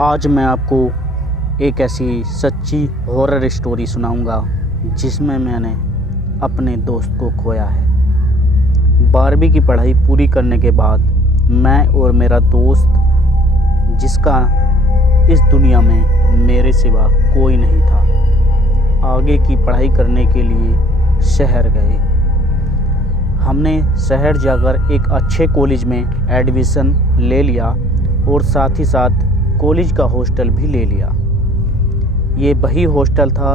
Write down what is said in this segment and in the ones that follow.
आज मैं आपको एक ऐसी सच्ची हॉरर स्टोरी सुनाऊंगा जिसमें मैंने अपने दोस्त को खोया है। 12वीं की पढ़ाई पूरी करने के बाद मैं और मेरा दोस्त, जिसका इस दुनिया में मेरे सिवा कोई नहीं था, आगे की पढ़ाई करने के लिए शहर गए। हमने शहर जाकर एक अच्छे कॉलेज में एडमिशन ले लिया और साथ ही साथ कॉलेज का हॉस्टल भी ले लिया। ये वही हॉस्टल था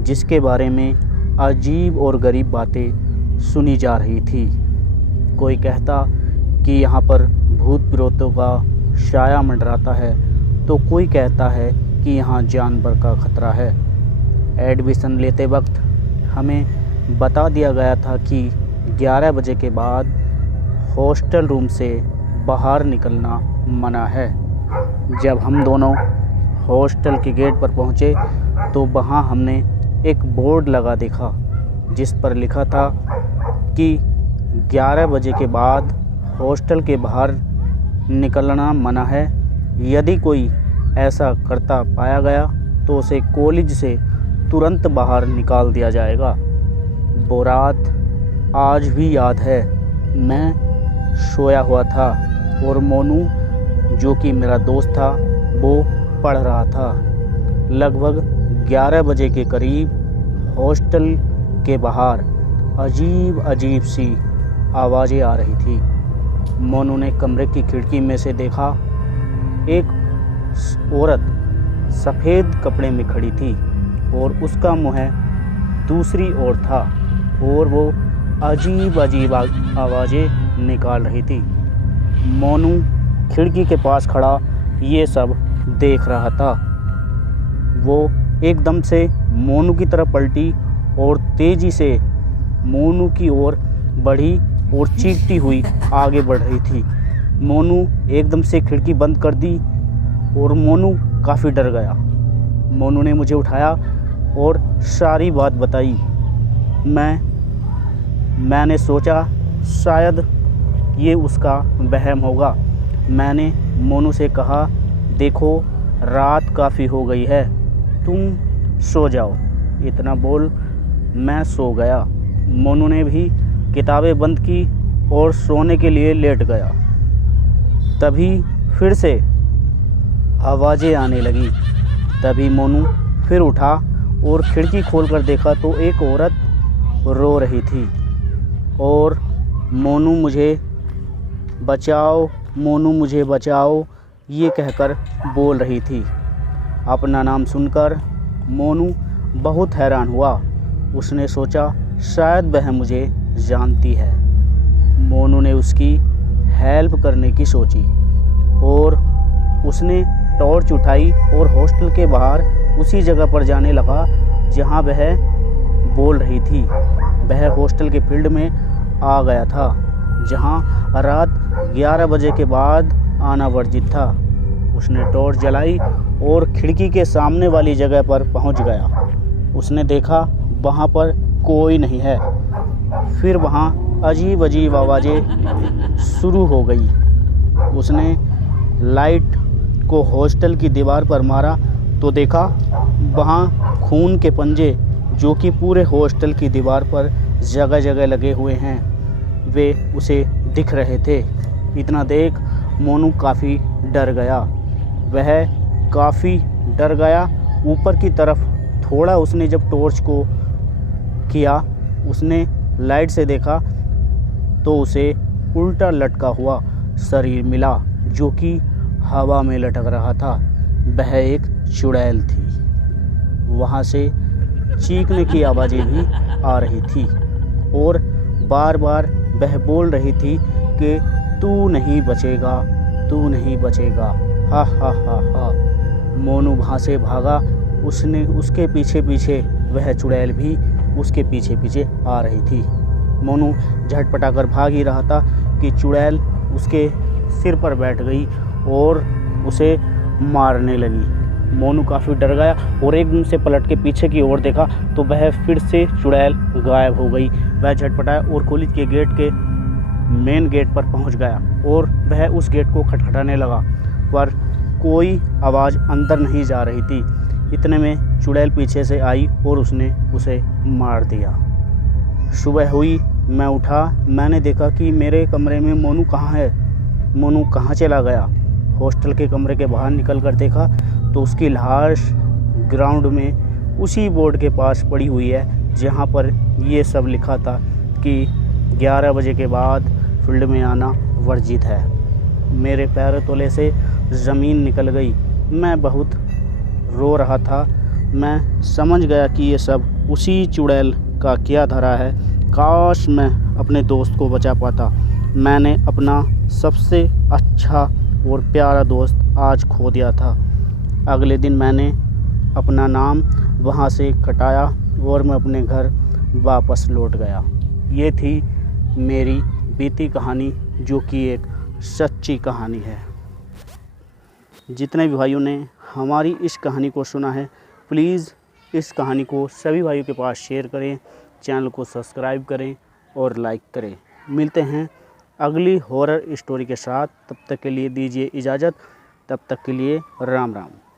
जिसके बारे में अजीब और गरीब बातें सुनी जा रही थी। कोई कहता कि यहाँ पर भूत प्रेतों का साया मंडराता है, तो कोई कहता है कि यहाँ जानवर का खतरा है। एडमिशन लेते वक्त हमें बता दिया गया था कि 11 बजे के बाद हॉस्टल रूम से बाहर निकलना मना है। जब हम दोनों हॉस्टल के गेट पर पहुँचे तो वहाँ हमने एक बोर्ड लगा देखा जिस पर लिखा था कि 11 बजे के बाद हॉस्टल के बाहर निकलना मना है। यदि कोई ऐसा करता पाया गया तो उसे कॉलेज से तुरंत बाहर निकाल दिया जाएगा। वो रात आज भी याद है। मैं सोया हुआ था और मोनू, जो कि मेरा दोस्त था, वो पढ़ रहा था। लगभग 11 बजे के करीब हॉस्टल के बाहर अजीब अजीब सी आवाज़ें आ रही थी। मोनू ने कमरे की खिड़की में से देखा, एक औरत सफ़ेद कपड़े में खड़ी थी और उसका मुँह दूसरी ओर था और वो अजीब अजीब आवाज़ें निकाल रही थी। मोनू खिड़की के पास खड़ा ये सब देख रहा था। वो एकदम से मोनू की तरफ पलटी और तेज़ी से मोनू की ओर बढ़ी और चीखती हुई आगे बढ़ रही थी। मोनू एकदम से खिड़की बंद कर दी और मोनू काफ़ी डर गया। मोनू ने मुझे उठाया और सारी बात बताई। मैंने सोचा शायद ये उसका वहम होगा। मैंने मोनू से कहा, देखो रात काफ़ी हो गई है, तुम सो जाओ। इतना बोल मैं सो गया। मोनू ने भी किताबें बंद की और सोने के लिए लेट गया। तभी फिर से आवाज़ें आने लगी। तभी मोनू फिर उठा और खिड़की खोलकर देखा तो एक औरत रो रही थी और मोनू मुझे बचाओ, मोनू मुझे बचाओ, ये कहकर बोल रही थी। अपना नाम सुनकर मोनू बहुत हैरान हुआ। उसने सोचा शायद वह मुझे जानती है। मोनू ने उसकी हेल्प करने की सोची और उसने टॉर्च उठाई और हॉस्टल के बाहर उसी जगह पर जाने लगा जहां वह बोल रही थी। वह हॉस्टल के फील्ड में आ गया था जहां रात 11 बजे के बाद आना वर्जित था। उसने टॉर्च जलाई और खिड़की के सामने वाली जगह पर पहुंच गया। उसने देखा वहां पर कोई नहीं है। फिर वहां अजीब अजीब आवाज़ें शुरू हो गई। उसने लाइट को हॉस्टल की दीवार पर मारा तो देखा वहां खून के पंजे, जो कि पूरे हॉस्टल की दीवार पर जगह जगह लगे हुए हैं, वे उसे दिख रहे थे। इतना देख मोनू काफ़ी डर गया। वह काफ़ी डर गया। ऊपर की तरफ थोड़ा उसने जब टॉर्च को किया, उसने लाइट से देखा तो उसे उल्टा लटका हुआ शरीर मिला, जो कि हवा में लटक रहा था। वह एक चुड़ैल थी। वहाँ से चीखने की आवाज़ें भी आ रही थी और बार बार वह बोल रही थी कि तू नहीं बचेगा, तू नहीं बचेगा, हा हा हा हा। मोनू वहाँ से भागा। उसके पीछे पीछे वह चुड़ैल भी उसके पीछे पीछे आ रही थी। मोनू झटपटाकर भाग ही रहा था कि चुड़ैल उसके सिर पर बैठ गई और उसे मारने लगी। मोनू काफ़ी डर गया और एकदम से पलट के पीछे की ओर देखा तो वह फिर से चुड़ैल गायब हो गई। वह झटपटाया और कॉलेज के गेट के मेन गेट पर पहुंच गया और वह उस गेट को खटखटाने लगा, पर कोई आवाज़ अंदर नहीं जा रही थी। इतने में चुड़ैल पीछे से आई और उसने उसे मार दिया। सुबह हुई, मैं उठा, मैंने देखा कि मेरे कमरे में मोनू कहाँ है। मोनू कहाँ चला गया। हॉस्टल के कमरे के बाहर निकल कर देखा तो उसकी लाश ग्राउंड में उसी बोर्ड के पास पड़ी हुई है जहाँ पर ये सब लिखा था कि 11 बजे के बाद फील्ड में आना वर्जित है। मेरे पैर तले से ज़मीन निकल गई। मैं बहुत रो रहा था। मैं समझ गया कि ये सब उसी चुड़ैल का किया धरा है। काश मैं अपने दोस्त को बचा पाता। मैंने अपना सबसे अच्छा और प्यारा दोस्त आज खो दिया था। अगले दिन मैंने अपना नाम वहाँ से कटाया और मैं अपने घर वापस लौट गया। ये थी मेरी बीती कहानी, जो कि एक सच्ची कहानी है। जितने भी भाइयों ने हमारी इस कहानी को सुना है, प्लीज़ इस कहानी को सभी भाइयों के पास शेयर करें, चैनल को सब्सक्राइब करें और लाइक करें। मिलते हैं अगली हॉरर स्टोरी के साथ। तब तक के लिए दीजिए इजाज़त। तब तक के लिए राम राम।